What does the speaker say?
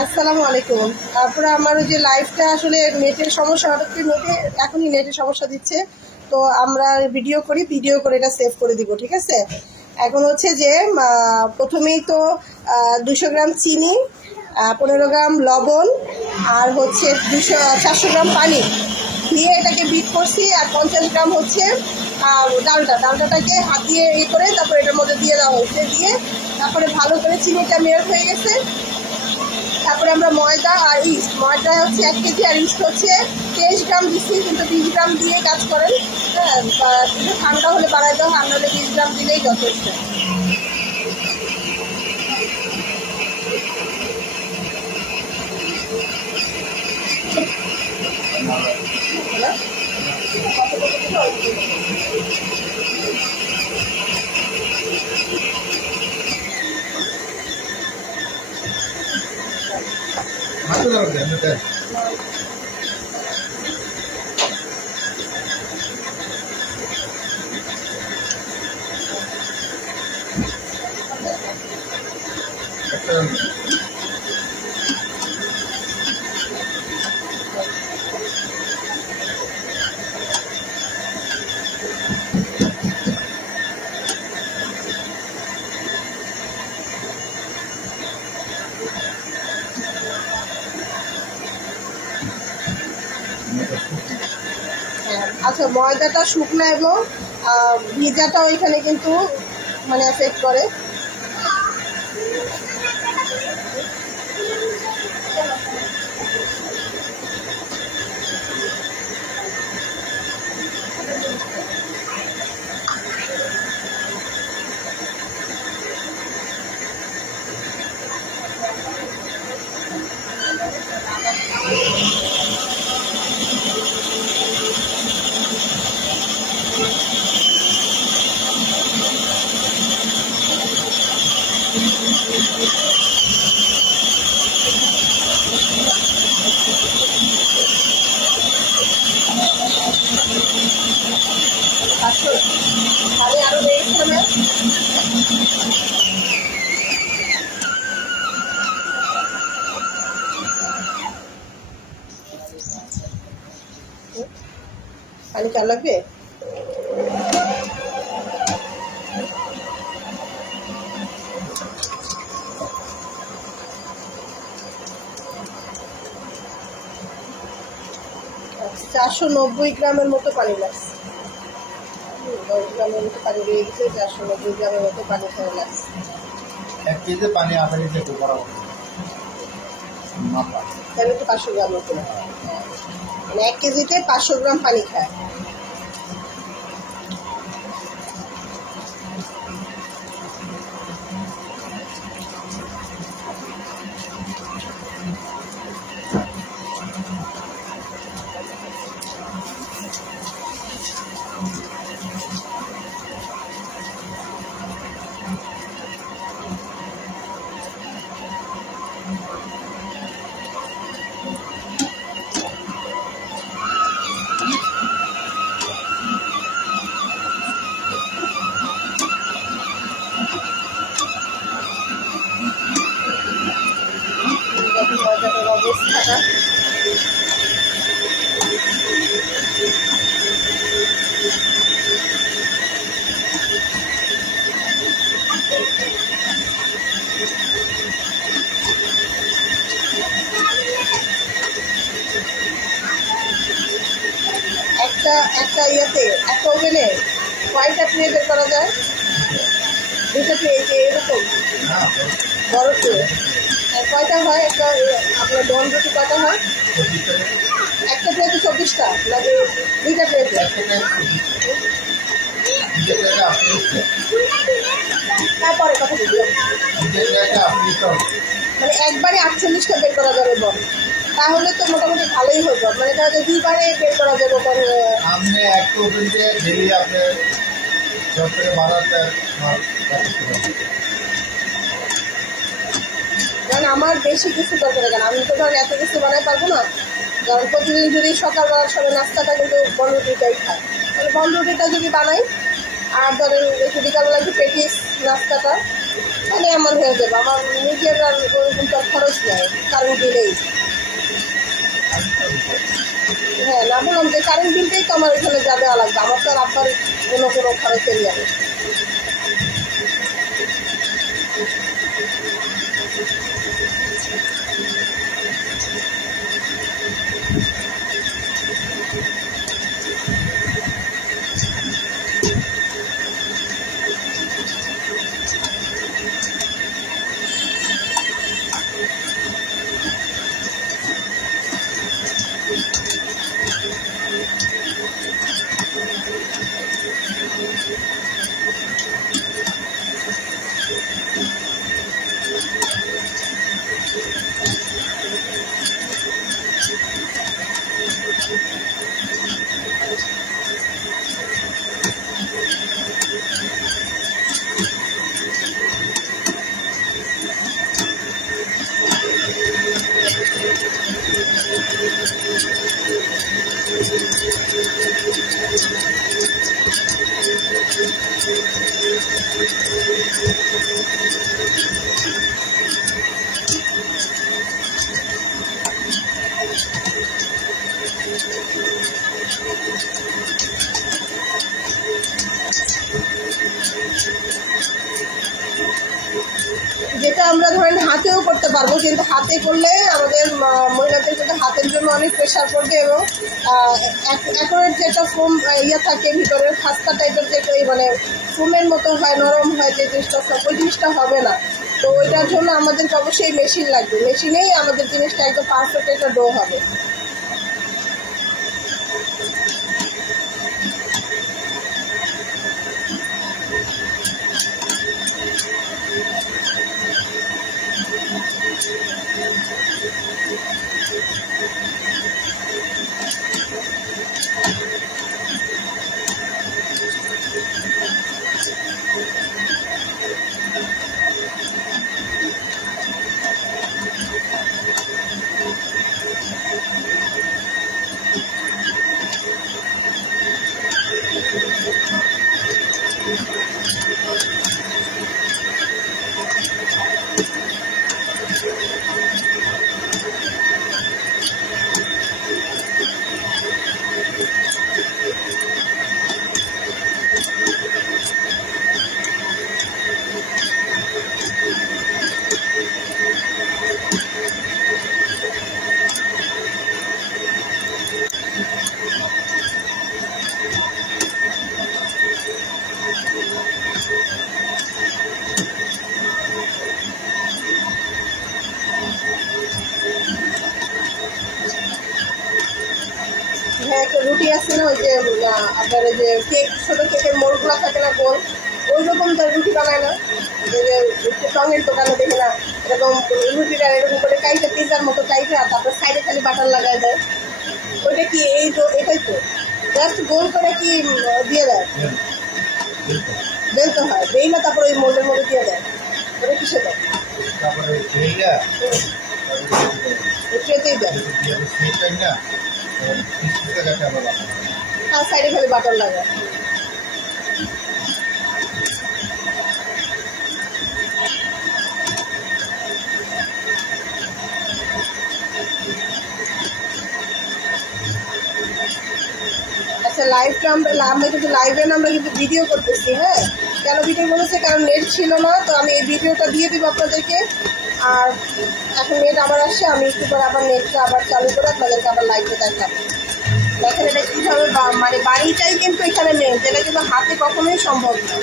আসসালামু আলাইকুম। তারপরে আমার ওই যে লাইভটা আসলে নেটের সমস্যা, এখনই নেটের সমস্যা দিচ্ছে, তো আমরা ভিডিও করে এটা সেভ করে দিব, ঠিক আছে। এখন হচ্ছে যে প্রথমেই তো 200 গ্রাম চিনি, 15 গ্রাম লবণ, আর হচ্ছে 400 গ্রাম পানি দিয়ে এটাকে বিট করছি। আর 50 গ্রাম হচ্ছে ডালটাকে হাত দিয়ে করে তারপরে এটার মধ্যে দিয়ে দেওয়া হয়েছে, দিয়ে তারপরে ভালো করে চিনিটা মেল্ট হয়ে গেছে। তারপরে আমরা ময়দা আর ইস্ট, ময়দা হচ্ছে 1 কেজি আর ইস্ট হচ্ছে 23 গ্রাম দিচ্ছি, কিন্তু 20 গ্রাম দিয়ে কাজ করেন। হ্যাঁ, কিন্তু ঠান্ডা হলে বাড়াই দেওয়া, আর নাহলে 20 গ্রাম দিলেই যথেষ্ট। আচ্ছা, ময়দাটা শুকনো এবং ভিজাটাও এখানে কিন্তু মানে এফেক্ট করে। আরো দেখছিলাম পানি চাল লাগবে। আচ্ছা, 490 গ্রামের মতো পানি লাগছে। 10 গ্রামের মতো পানি দিয়ে গেছে, 490 গ্রামের মতো পানি খাওয়া লাগছে। 1 কেজি পানি আপনি থেকে বরাবর মাপা তাহলে তো 500 গ্রাম মতো, মানে 1 কেজিতে 500 গ্রাম পানি খায়। ময়দাটার অবস্থাটা একটা ইয়েতে, একটা ওভেনে কয়টা ট্রে বের করা যায়? 2টা ট্রে, এরকম বড় ট্রে। কয়টা হয় একটা আপনার দম রুটি? কয়টা হয় একটা ট্রেতে? 24টা নাকি 2টা ট্রেতে? তারপরে কথা বললাম, মানে একবারে 48টা বের করা যাবে বল, তাহলে তো মোটামুটি ভালোই হইব। মানে তাহলে 2বারে বের করা যাবে। আপনি একটা ওভেন দিয়ে ডেলি আপনি 10 থেকে 12টা কারণ আমার বেশি কিছু দরকার, কেন আমি তো ধর এত কিছু বানাই পারবো না। কারণ প্রতিদিন যদি সকালবেলার সঙ্গে নাস্তাটা কিন্তু বন্ধ রুটিটাই খায়, তাহলে বন্ধ রুটিটা যদি বানাই, আর ধরেন একটু বিকালবেলা একটু পেটিস নাস্তাটা, এখানে আমার হয়ে যাবে, আমার নিজের আর ওরকম তো খরচ নেই কারেন্ট বিলেই। হ্যাঁ, না বললাম যে কারেন্ট বিলটাই তো আমার এখানে যাবে আলাদা, আমার তো আর আব্বার কোনো খরচের যাবে। যেটা আমরা ধরেন হাতেও করতে পারবো, কিন্তু হাতে করলে আমাদের মহিলাদের কিন্তু হাতের জন্য অনেক প্রেশার পড়বে, এবং অ্যাকুরেট যেটা ফোম ইয়ে থাকে ভিতরের খাস্তা টাইপের যে মানে ফোমের মতো হয়, নরম হয় যে জিনিসটা, ওই জিনিসটা হবে না। তো ওইটার জন্য আমাদেরকে অবশ্যই মেশিন লাগবে, মেশিনেই আমাদের জিনিসটা একদম পারফেক্ট একটা ডো হবে। হ্যাঁ, একটা রুটি আছে না, ওই যে আপনার ওই যে কেক, ছোটো কেকের মোড়গুলো থাকে না গোল, ওই রকম তার রুটি বানায় না, যে টঙের দোকানে দেখে না, এরকম রুটিটা এরকম করে কাইটে পিজার মতো কাইটে, আর তারপর সাইডে খালি বাটার লাগায় দেয়। ওইটা কি এই তো এটাই তো জাস্ট গোল করে কি দিয়ে দেয়, বেলতে হয়, বেই না তারপর ওই মোল্ডের মধ্যে দিয়ে দেয়, ওটা কিসে দেয়? ট্রেতেই দেয়, আর সাইডে খালি বাটার লাগায়। আচ্ছা, লাইভটা আমরা কিন্তু লাইভে না, আমরা কিন্তু ভিডিও করতেছি। হ্যাঁ, কেন ভিডিও করেছে? কারণ নেট ছিল না, তো আমি এই ভিডিওটা দিয়ে দিব আপনাদেরকে। আর এখন নেট আবার আসছে, আমি একটু পরে আবার নেটটা আবার চালু করে আপনাদেরকে আবার লাইভে দেখাবো। দেখেন এটা কীভাবে, মানে বাড়িটাই কিন্তু এখানে নেই, যেটা কিন্তু হাতে কখনোই সম্ভব না।